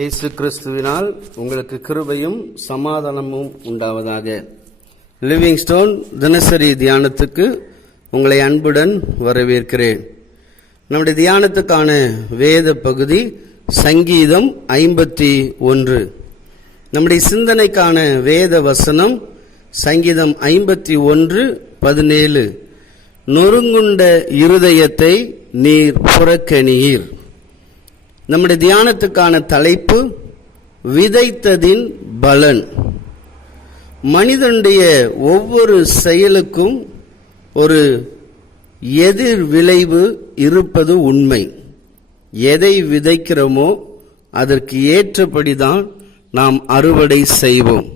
இயேசு கிறிஸ்துவினால் உங்களுக்கு கிருபையும் சமாதானமும் உண்டாவதாக. லிவிங் ஸ்டோன் தினசரி தியானத்துக்கு உங்களை அன்புடன் வரவேற்கிறேன். நம்முடைய தியானத்துக்கான வேத பகுதி சங்கீதம் ஐம்பத்தி ஒன்று. நம்முடைய சிந்தனைக்கான வேத வசனம் சங்கீதம் ஐம்பத்தி ஒன்று பதினேழு. நொறுங்குண்ட இருதயத்தை நீர் புறக்கணியீர். நம்முடைய தியானத்துக்கான தலைப்பு விதைத்ததின் பலன். மனிதனுடைய ஒவ்வொரு செயலுக்கும் ஒரு எதிர் விளைவு இருப்பது உண்மை. எதை விதைக்கிறோமோ அதற்கு ஏற்றபடிதான் நாம் அறுவடை செய்வோம்.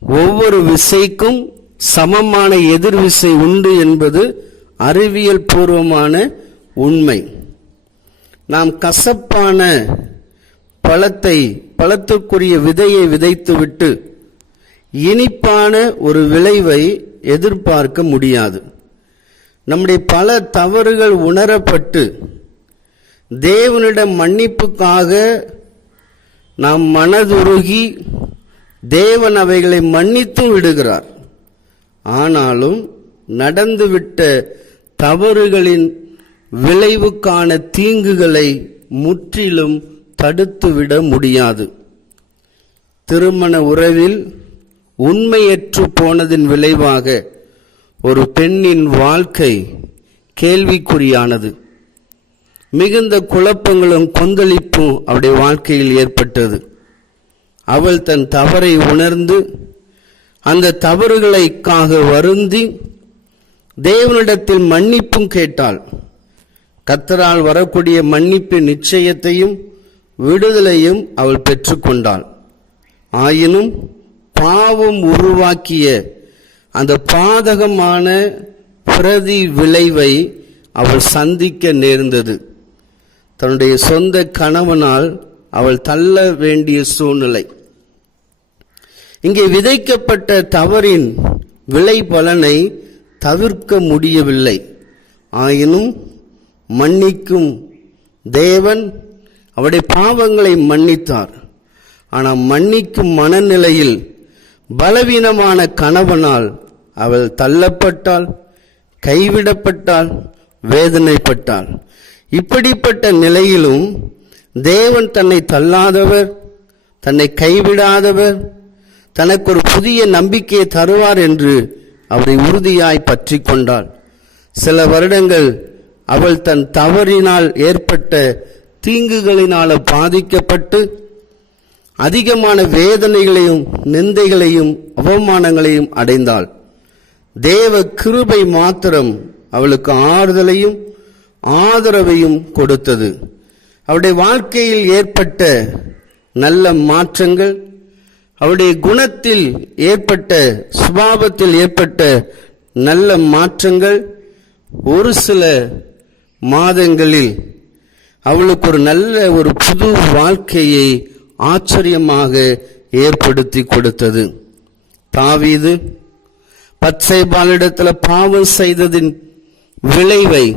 ஒவ்வொரு விசைக்கும் சமமான எதிர்விசை உண்டு என்பது அறிவியல் பூர்வமான உண்மை. நாம் கசப்பான பழத்தை பழத்துக்குரிய விதையை விதைத்துவிட்டு இனிப்பான ஒரு விளைவை எதிர்பார்க்க முடியாது. நம்முடைய பல தவறுகள் உணரப்பட்டு தேவனிடம் மன்னிப்புக்காக நாம் மனதுருகி தேவன் அவைகளை மன்னித்தும் விடுகிறார். ஆனாலும் நடந்துவிட்ட தவறுகளின் விளைவுக்கான தீங்குகளை முற்றிலும் தடுத்துவிட முடியாது. திருமண உறவில் உண்மையற்று போனதின் விளைவாக ஒரு பெண்ணின் வாழ்க்கை கேள்விக்குறியானது. மிகுந்த குழப்பங்களும் கொந்தளிப்பும் அவருடைய வாழ்க்கையில் ஏற்பட்டது. அவள் தன் தவறை உணர்ந்து அந்த தவறுகளுக்காக வருந்தி தேவனிடத்தில் மன்னிப்பும் கேட்டாள். கத்தரால் வரக்கூடிய மன்னிப்பு நிச்சயத்தையும் விடுதலையும் அவள் பெற்றுக்கொண்டாள். ஆயினும் பாவம் உருவாக்கிய அந்த பாதகமான பிரதி விளைவை அவள் சந்திக்க நேர்ந்தது. தன்னுடைய சொந்த கணவனால் அவள் தள்ள வேண்டிய சூழ்நிலை. இங்கே விதைக்கப்பட்ட தவறின் விளை பலனை தவிர்க்க முடியவில்லை. ஆயினும் மன்னிக்கும் தேவன் அவருடைய பாவங்களை மன்னித்தார். ஆனால் மன்னிக்கும் மனநிலையில் பலவீனமான கணவனால் அவள் தள்ளப்பட்டாள் கைவிடப்பட்டாள் வேதனைப்பட்டாள். இப்படிப்பட்ட நிலையிலும் தேவன் தன்னை தள்ளாதவர் தன்னை கைவிடாதவர் தனக்கு ஒரு புதிய நம்பிக்கையை தருவார் என்று அவரை உறுதியாய் பற்றி கொண்டாள் சில வருடங்கள் அவள் தன் தவறினால் ஏற்பட்ட தீங்குகளினால பாதிக்கப்பட்டு அதிகமான வேதனைகளையும் நிந்தைகளையும் அவமானங்களையும் அடைந்தாள். தேவ கிருபை மாத்திரம் அவளுக்கு ஆறுதலையும் ஆதரவையும் கொடுத்தது. அவருடைய வாழ்க்கையில் ஏற்பட்ட நல்ல மாற்றங்கள் அவருடைய குணத்தில் ஏற்பட்ட சுபாவத்தில் ஏற்பட்ட நல்ல மாற்றங்கள் ஒரு சில மாதங்களில் அவளுக்கு ஒரு நல்ல ஒரு புது வாழ்க்கையை ஆச்சரியமாக ஏற்படுத்தி கொடுத்தது. தாவீது பச்சை பாலிடத்தில் பாவம் செய்ததின் விளைவை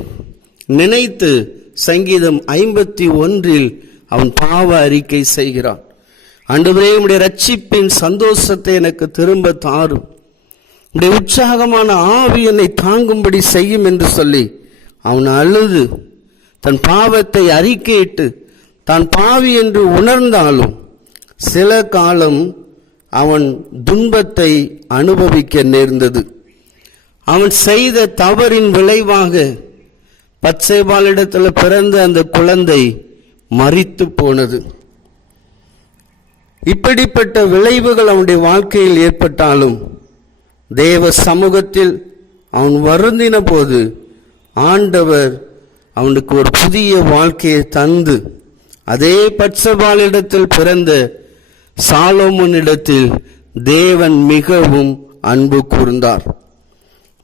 நினைத்து சங்கீதம் ஐம்பத்தி ஒன்றில் அவன் பாவ அறிக்கை செய்கிறான். அன்றுவரே உடைய ரட்சிப்பின் சந்தோஷத்தை எனக்கு திரும்ப தாரும். உடைய உற்சாகமான ஆவி என்னை தாங்கும்படி செய்யும் என்று சொல்லி அவன் அழுது. தன் பாவத்தை அறிக்கையிட்டு தான் பாவி என்று உணர்ந்தாலும் சில காலம் அவன் துன்பத்தை அனுபவிக்க நேர்ந்தது. அவன் செய்த தவறின் விளைவாக பச்சைபாலிடத்தில் பிறந்த அந்த குழந்தை மறித்து போனது. இப்படிப்பட்ட விளைவுகள் அவனுடைய வாழ்க்கையில் ஏற்பட்டாலும் தேவ சமூகத்தில் அவன் வருந்தின போது ஆண்டவர் அவனுக்கு ஒரு புதிய வாழ்க்கையை தந்து அதே பட்சபாலிடத்தில் பிறந்த சாலோமனிடத்தில் தேவன் மிகவும் அன்பு கூர்ந்தார்.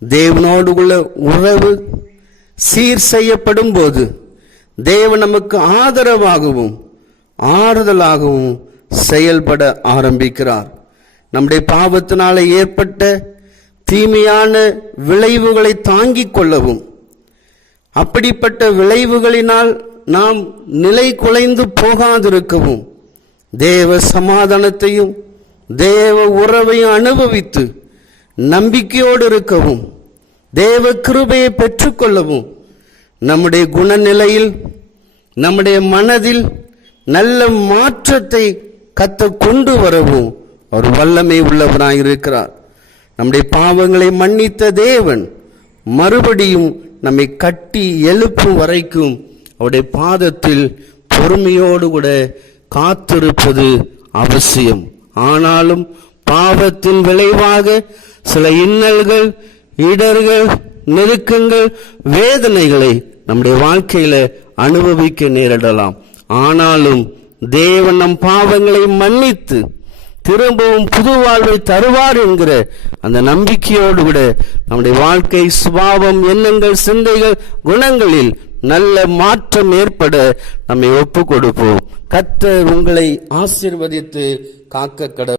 தேவனோடு உள்ள உறவு சீர் செய்யப்படும் போது தேவன் நமக்கு ஆதரவாகவும் ஆறுதலாகவும் செயல்பட ஆரம்பிக்கிறார். நம்முடைய பாவத்தினால ஏற்பட்ட தீமையான விளைவுகளை தாங்கிக் கொள்ளவும் அப்படிப்பட்ட விளைவுகளினால் நாம் நிலை குலைந்து போகாதிருக்கவும். தேவ சமாதானத்தையும் தேவ உறவையும் அனுபவித்து நம்பிக்கையோடு இருக்கவும். தேவ கிருபையை பெற்றுக்கொள்ளவும். நம்முடைய குணநிலையில் நம்முடைய மனதில் நல்ல மாற்றத்தை கத்த கொண்டு வரவும். அவர் வல்லமை உள்ளவராக இருக்கிறார் நம்முடைய பாவங்களை மன்னித்த தேவன் மறுபடியும் நம்மை கட்டி எழுப்பும் வரைக்கும் அவருடைய பாதத்தில் பொறுமையோடு கூட காத்திருப்பது அவசியம். ஆனாலும் பாவத்தின் விளைவாக சில இன்னல்கள் இடர்கள் நெருக்கங்கள் வேதனைகளை நம்முடைய வாழ்க்கையில அனுபவிக்க நேரிடலாம். ஆனாலும் தேவன் நம் பாவங்களை மன்னித்து திரும்பவும் புது வாழ்வை தருவார் என்கிற அந்த நம்பிக்கையோடு கூட நம்முடைய வாழ்க்கை சுபாவம் எண்ணங்கள் சிந்தைகள் குணங்களில் நல்ல மாற்றம் ஏற்பட நம்மை ஒப்பு கொடுப்போம் கத்தர் உங்களை ஆசீர்வதித்து காக்க கட